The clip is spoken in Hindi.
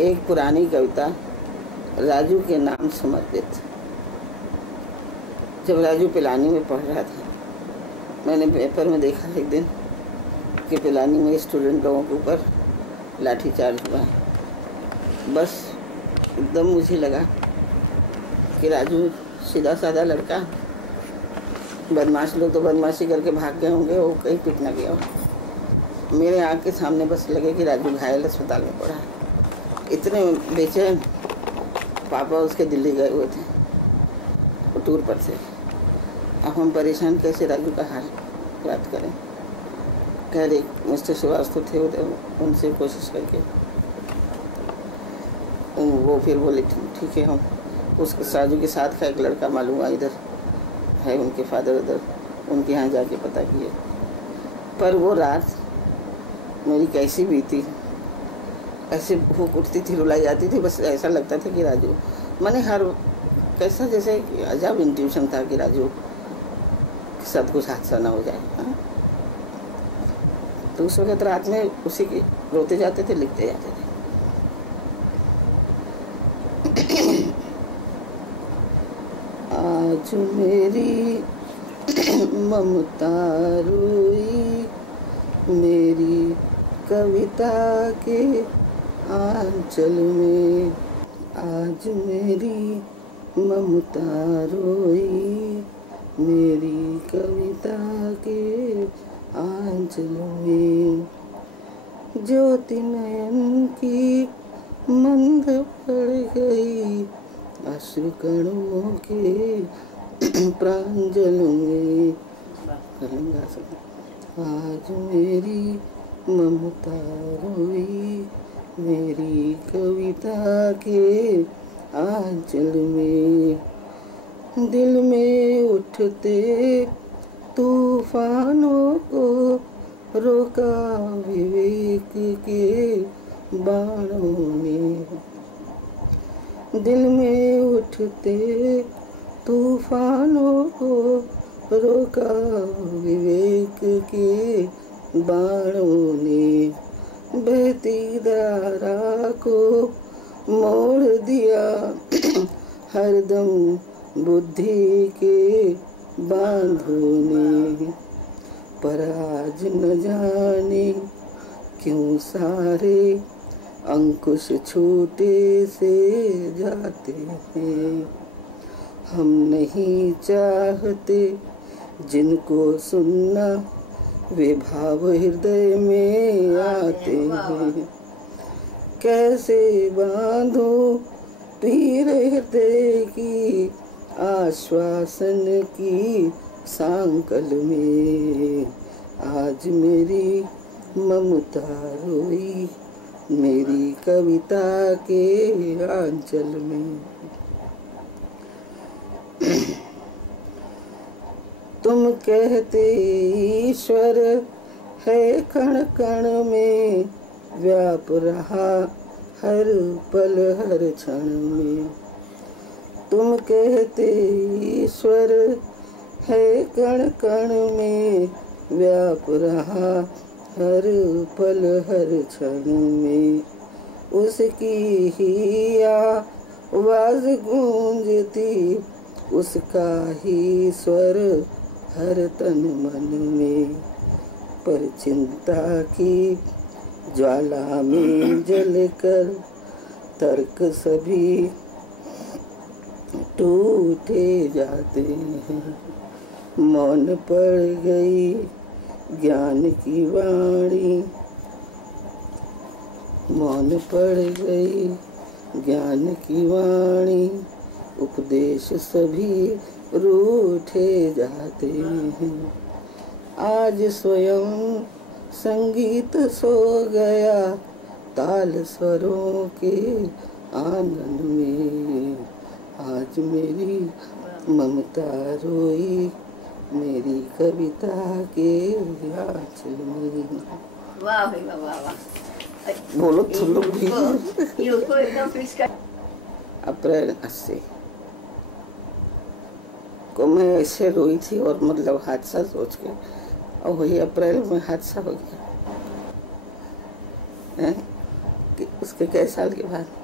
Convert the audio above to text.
एक पुरानी कविता राजू के नाम समर्पित। जब राजू पिलानी में पढ़ रहा था, मैंने पेपर में देखा एक दिन कि पिलानी में स्टूडेंट लोगों के ऊपर लाठीचार्ज हुआ है। बस एकदम मुझे लगा कि राजू सीधा साधा लड़का, बदमाश लोग तो बदमाशी करके भाग गए होंगे, वो कहीं पिट ना गया हो। मेरे आँख के सामने बस लगे कि राजू घायल अस्पताल में पड़ा है। इतने बेचैन। पापा उसके दिल्ली गए हुए थे टूर पर से। अब हम परेशान, कैसे राजू का हाल याद करें। कह रहे मिस्टर श्रीवास्तव थे उधर, उनसे कोशिश करके वो फिर बोले ठीक है, हम उस राजू के साथ का एक लड़का मालूम हुआ इधर है, उनके फादर उधर, उनके यहाँ जाके पता किए। पर वो रात मेरी कैसी बीती, ऐसे भूख उठती थी, रुलाई आती थी। बस ऐसा लगता था कि राजू, मैंने हर कैसा जैसे अजब इंट्यूशन था कि राजू के साथ कुछ हादसा ना हो जाए। हाँ? तो उस वक्त रात में उसी के रोते जाते थे, लिखते जाते थे। आज मेरी ममता रोई, मेरी कविता के आंचल में। आज मेरी ममता रोई, मेरी कविता के आंचल में। ज्योति नयन की मंद पड़ गई, अश्रु कणों के प्रांजल में। आज मेरी ममता रोई, मेरी कविता के आंचल में। दिल में उठते तूफानों को रोका विवेक के बाणों ने। दिल में उठते तूफानों को रोका विवेक के बाणों ने। बहती धारा को मोड़ दिया हरदम बुद्धि के बांधों ने। पर आज न जाने क्यों सारे अंकुश छोटे से जाते हैं। हम नहीं चाहते जिनको सुनना, वे भाव हृदय में आते हैं। कैसे बांधो पीर हृदय की आश्वासन की सांकल में। आज मेरी ममता रोई, मेरी कविता के आंचल में। तुम कहते ईश्वर है कण कण में, व्याप रहा हर पल हर क्षण में। तुम कहते ईश्वर है कण कण में, व्याप रहा हर पल हर क्षण में। उसकी ही आवाज गूंजती, उसका ही स्वर हर तन मन में। पर चिंता की ज्वाला में जलकर तर्क सभी टूटे जाते हैं। मौन पड़ गई ज्ञान की वाणी, मौन पड़ गई ज्ञान की वाणी। उपदेश सभी रूठे जाते हैं। आज स्वयं संगीत सो गया ताल स्वरों के आंगन में। आज मेरी ममता रोई, मेरी कविता के आंचल में। वाह भाई वाह वाह वाह। बोलो तुम लोग भी। इसको एकदम फिक्स कर। अप्रैल 80 को मैं ऐसे रोई थी, और मतलब हादसा सोच के, और वही अप्रैल में हादसा हो गया। उसके कई साल के बाद